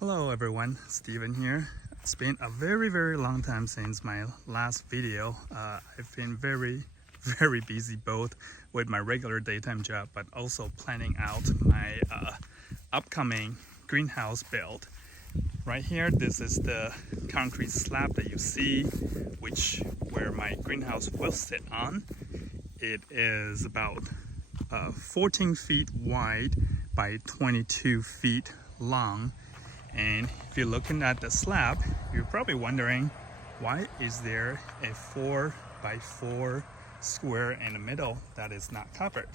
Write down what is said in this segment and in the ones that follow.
Hello everyone, Steven here. It's been a very long time since my last video. I've been very busy both with my regular daytime job but also planning out my upcoming greenhouse build. Right here, this is the concrete slab that you see, where my greenhouse will sit on. It is about 14 feet wide by 22 feet long. And if you're looking at the slab, you're probably wondering, why is there a 4 by 4 square in the middle that is not covered?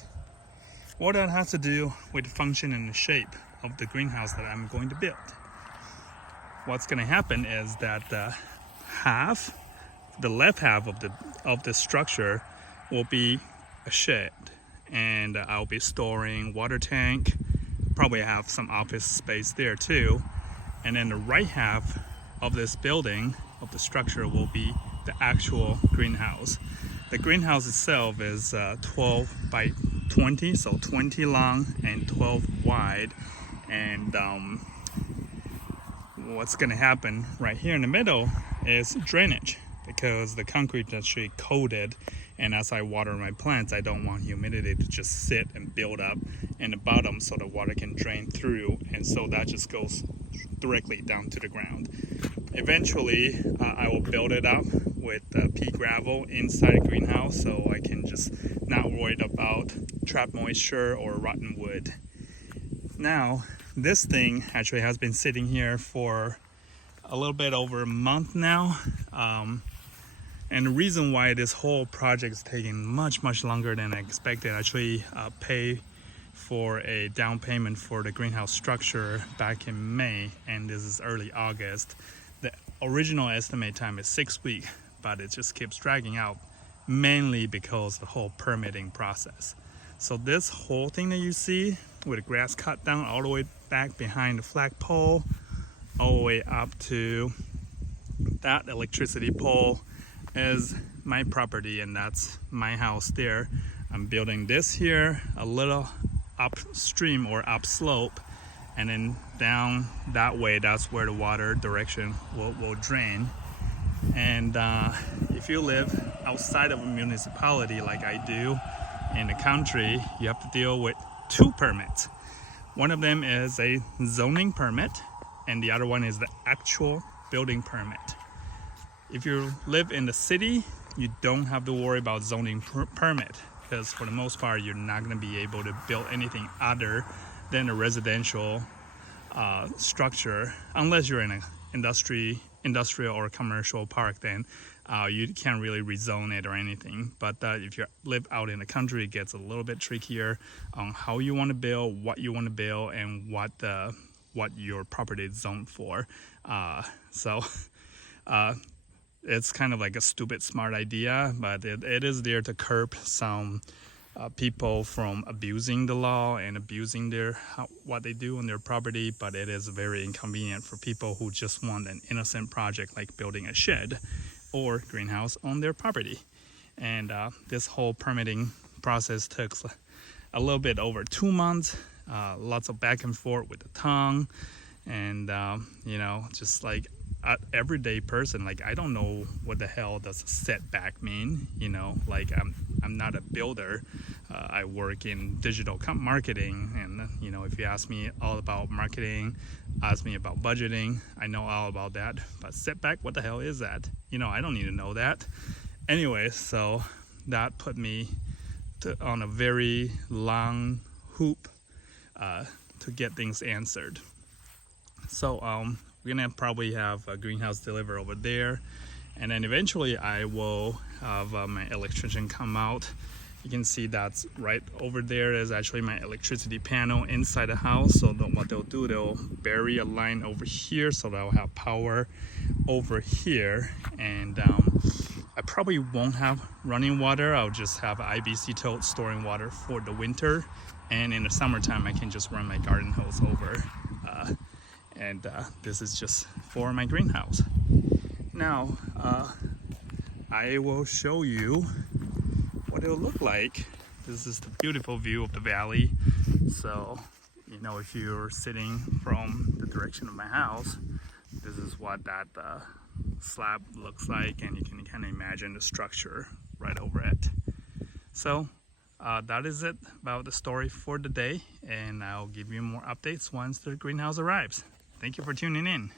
Well, that has to do with the function and the shape of the greenhouse that I'm going to build. What's going to happen is that the left half of the structure will be a shed, and I'll be storing water tank, probably have some office space there too. And then the right half of this building, of the structure, will be the actual greenhouse. The greenhouse itself is 12 by 20, so 20 long and 12 wide. And what's gonna happen right here in the middle is drainage, because the concrete is actually coated, and as I water my plants, I don't want humidity to just sit and build up in the bottom so the water can drain through, and so that just goes directly down to the ground. Eventually, I will build it up with pea gravel inside the greenhouse, so I can just not worried about trapped moisture or rotten wood. Now, this thing actually has been sitting here for a little bit over a month now. And the reason why this whole project is taking much longer than I expected, I actually pay for a down payment for the greenhouse structure back in May, and this is early August. The original estimate time is 6 weeks, but it just keeps dragging out, mainly because the whole permitting process. So this whole thing that you see with the grass cut down all the way back behind the flagpole, all the way up to that electricity pole, is my property, and that's my house there. I'm building this here a little upstream or upslope, and then down that way, that's where the water direction will drain. And if you live outside of a municipality like I do in the country, you have to deal with 2 permits. One of them is a zoning permit, and the other one is the actual building permit. If you live in the city, you don't have to worry about zoning permit, because for the most part, you're not going to be able to build anything other than a residential structure, unless you're in an industrial or commercial park. Then you can't really rezone it or anything. But if you live out in the country, it gets a little bit trickier on how you want to build, what you want to build, and what your property is zoned for. It's kind of like a stupid smart idea, but it is there to curb some people from abusing the law and abusing what they do on their property. But it is very inconvenient for people who just want an innocent project like building a shed or greenhouse on their property. And this whole permitting process took a little bit over 2 months, lots of back and forth with the tongue, and just like everyday person, like I don't know what the hell does a setback mean. Like I'm not a builder. I work in digital marketing, and if you ask me all about marketing, ask me about budgeting, I know all about that. But setback, what the hell is that? I don't need to know that. Anyway, so that put me on a very long hoop to get things answered. So we're gonna probably have a greenhouse delivered over there, and then eventually I will have my electrician come out. You can see that's right over there is actually my electricity panel inside the house. So what they'll do, they'll bury a line over here so that I'll have power over here. And I probably won't have running water. I'll just have an IBC tote storing water for the winter, and in the summertime I can just run my garden hose over. And this is just for my greenhouse. Now I will show you what it'll look like. This is the beautiful view of the valley. So you know, if you're sitting from the direction of my house, this is what that slab looks like, and you can kind of imagine the structure right over it. So that is it about the story for the day, and I'll give you more updates once the greenhouse arrives. Thank you for tuning in.